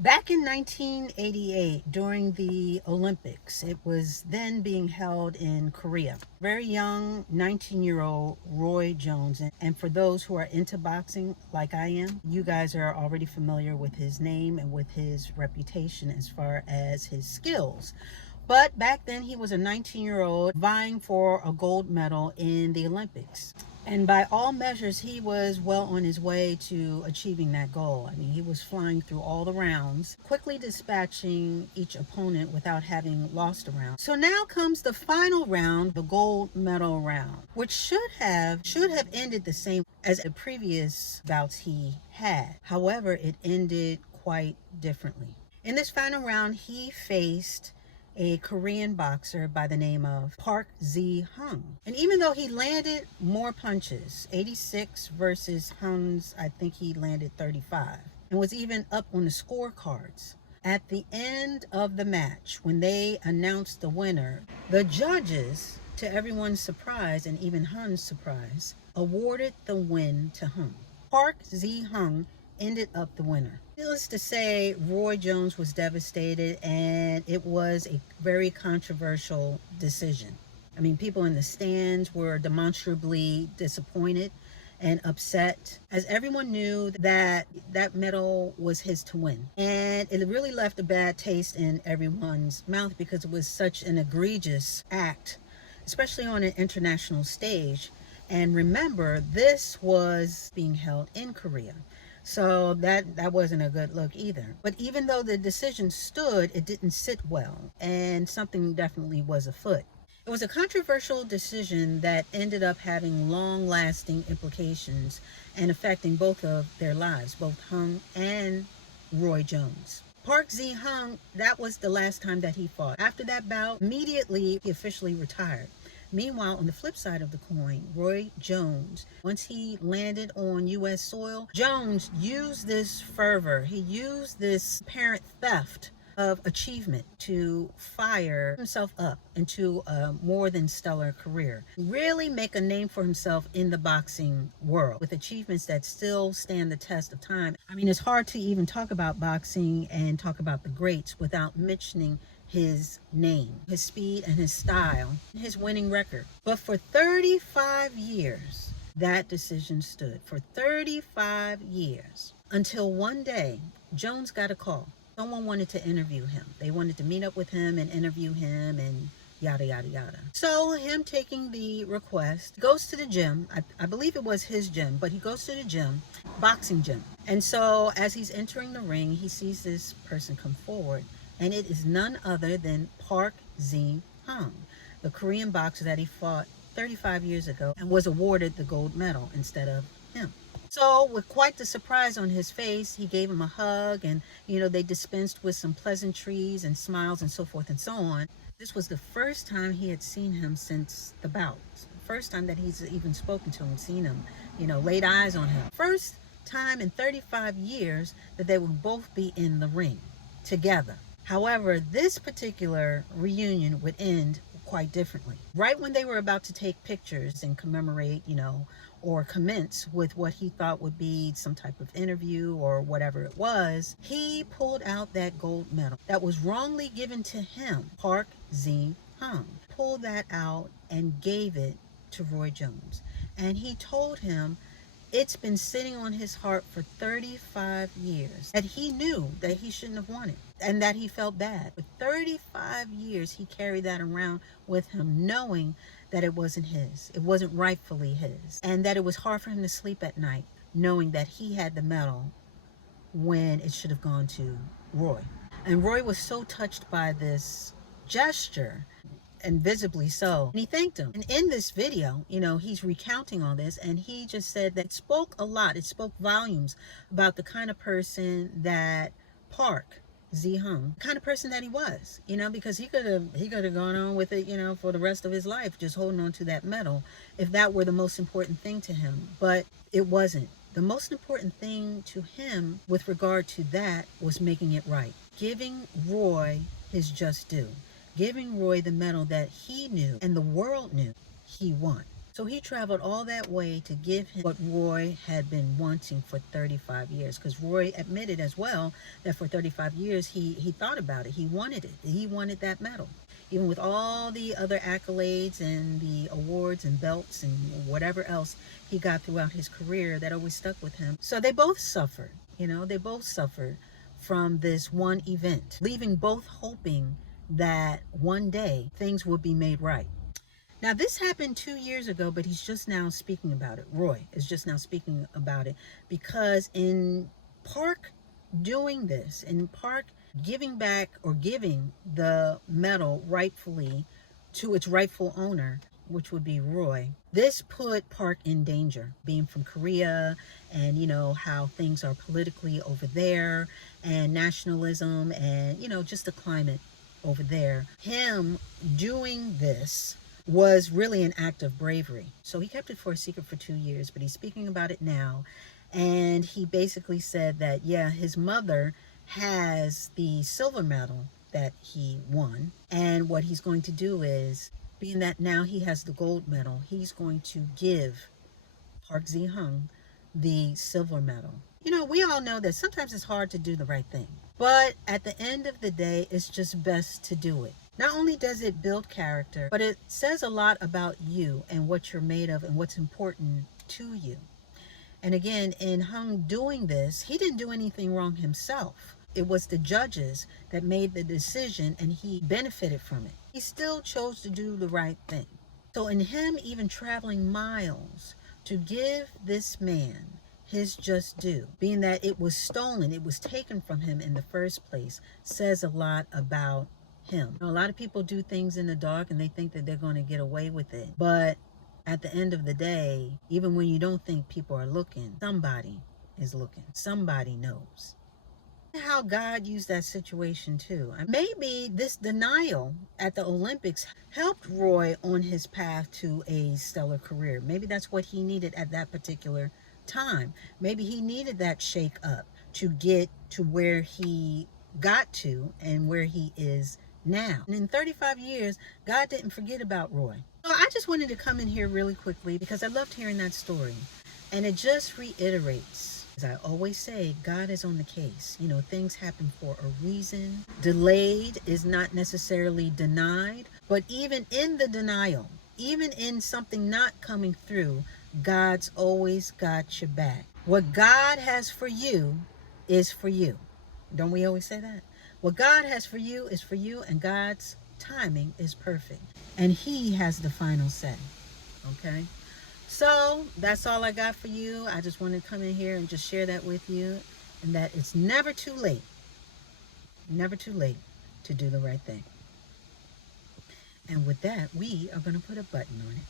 Back in 1988, during the Olympics, it was then being held in Korea. Very young 19-year-old Roy Jones. And for those who are into boxing like I am, you guys are already familiar with his name and with his reputation as far as his skills. But back then, he was a 19-year-old vying for a gold medal in the Olympics. And by all measures, he was well on his way to achieving that goal. I mean, he was flying through all the rounds, quickly dispatching each opponent without having lost a round. So now comes the final round, the gold medal round, which should have ended the same as the previous bouts he had. However, it ended quite differently. In this final round, he faced a Korean boxer by the name of Park Ji-hung. And even though he landed more punches, 86 versus Hung's, I think he landed 35, and was even up on the scorecards, at the end of the match, when they announced the winner, the judges, to everyone's surprise and even Hun's surprise, awarded the win to Hung. Park Ji-hung ended up the winner. Needless to say, Roy Jones was devastated, and it was a very controversial decision. I mean, people in the stands were demonstrably disappointed and upset, as everyone knew that that medal was his to win. And it really left a bad taste in everyone's mouth because it was such an egregious act, especially on an international stage. And remember, this was being held in Korea. So that wasn't a good look either. But even though the decision stood, it didn't sit well, and something definitely was afoot. It was a controversial decision that ended up having long-lasting implications and affecting both of their lives, both Hung and Roy Jones. Park Ji-hung, that was the last time that he fought. After that bout, immediately he officially retired. Meanwhile, on the flip side of the coin, Roy Jones, once he landed on U.S. soil, Jones used this fervor, he used this apparent theft of achievement to fire himself up into a more than stellar career. Really make a name for himself in the boxing world with achievements that still stand the test of time. I mean, it's hard to even talk about boxing and talk about the greats without mentioning his name, his speed and his style, his winning record. But for 35 years, that decision stood. For 35 years. Until one day, Jones got a call. Someone wanted to interview him. They wanted to meet up with him and interview him and yada, yada, yada. So him taking the request, goes to the gym. I believe it was his gym, but he goes to the gym, boxing gym. And so as he's entering the ring, he sees this person come forward, and it is none other than Park Ji-hung, the Korean boxer that he fought 35 years ago and was awarded the gold medal instead of him. So with quite the surprise on his face, he gave him a hug, and they dispensed with some pleasantries and smiles and so forth and so on. This was the first time he had seen him since the bout. First time that he's even spoken to him, seen him, laid eyes on him. First time in 35 years that they would both be in the ring together. However, this particular reunion would end quite differently. Right when they were about to take pictures and commemorate, or commence with what he thought would be some type of interview or whatever it was, he pulled out that gold medal that was wrongly given to him. Park Ji-hung pulled that out and gave it to Roy Jones. And he told him it's been sitting on his heart for 35 years, that he knew that he shouldn't have won it and that he felt bad. For 35 years, he carried that around with him, knowing that it wasn't his. It wasn't rightfully his. And that it was hard for him to sleep at night, knowing that he had the medal when it should have gone to Roy. And Roy was so touched by this gesture, and visibly so. And he thanked him. And in this video, he's recounting all this, and he just said that it spoke a lot. It spoke volumes about the kind of person that Park Ji-hung, the kind of person that he was, because he could have gone on with it, for the rest of his life, just holding on to that medal, if that were the most important thing to him. But it wasn't. The most important thing to him with regard to that was making it right, giving Roy his just due, giving Roy the medal that he knew and the world knew he won. So he traveled all that way to give him what Roy had been wanting for 35 years. Because Roy admitted as well that for 35 years he thought about it. He wanted it. He wanted that medal. Even with all the other accolades and the awards and belts and whatever else he got throughout his career, that always stuck with him. So they both suffered. They both suffered from this one event, leaving both hoping that one day things would be made right. Now, this happened 2 years ago, but he's just now speaking about it. Roy is just now speaking about it because in Park doing this, in Park giving back or giving the medal rightfully to its rightful owner, which would be Roy, this put Park in danger, being from Korea and, how things are politically over there and nationalism and, just the climate over there. Him doing this was really an act of bravery. So he kept it for a secret for 2 years, but he's speaking about it now. And he basically said that, yeah, his mother has the silver medal that he won. And what he's going to do is, being that now he has the gold medal, he's going to give Park Ji-hung the silver medal. We all know that sometimes it's hard to do the right thing. But at the end of the day, it's just best to do it. Not only does it build character, but it says a lot about you and what you're made of and what's important to you. And again, in Hung doing this, he didn't do anything wrong himself. It was the judges that made the decision and he benefited from it. He still chose to do the right thing. So in him even traveling miles to give this man his just due, being that it was stolen, it was taken from him in the first place, says a lot about him. A lot of people do things in the dark and they think that they're going to get away with it. But at the end of the day, even when you don't think people are looking, somebody is looking. Somebody knows. How God used that situation too. Maybe this denial at the Olympics helped Roy on his path to a stellar career. Maybe that's what he needed at that particular time. Maybe he needed that shake up to get to where he got to and where he is now. And in 35 years, God didn't forget about Roy. So I just wanted to come in here really quickly because I loved hearing that story. And it just reiterates, as I always say, God is on the case. Things happen for a reason. Delayed is not necessarily denied, but even in the denial, even in something not coming through, God's always got your back. What God has for you is for you. Don't we always say that? What God has for you is for you, and God's timing is perfect. And He has the final say. Okay? So that's all I got for you. I just wanted to come in here and just share that with you, and that it's never too late to do the right thing. And with that, we are going to put a button on it.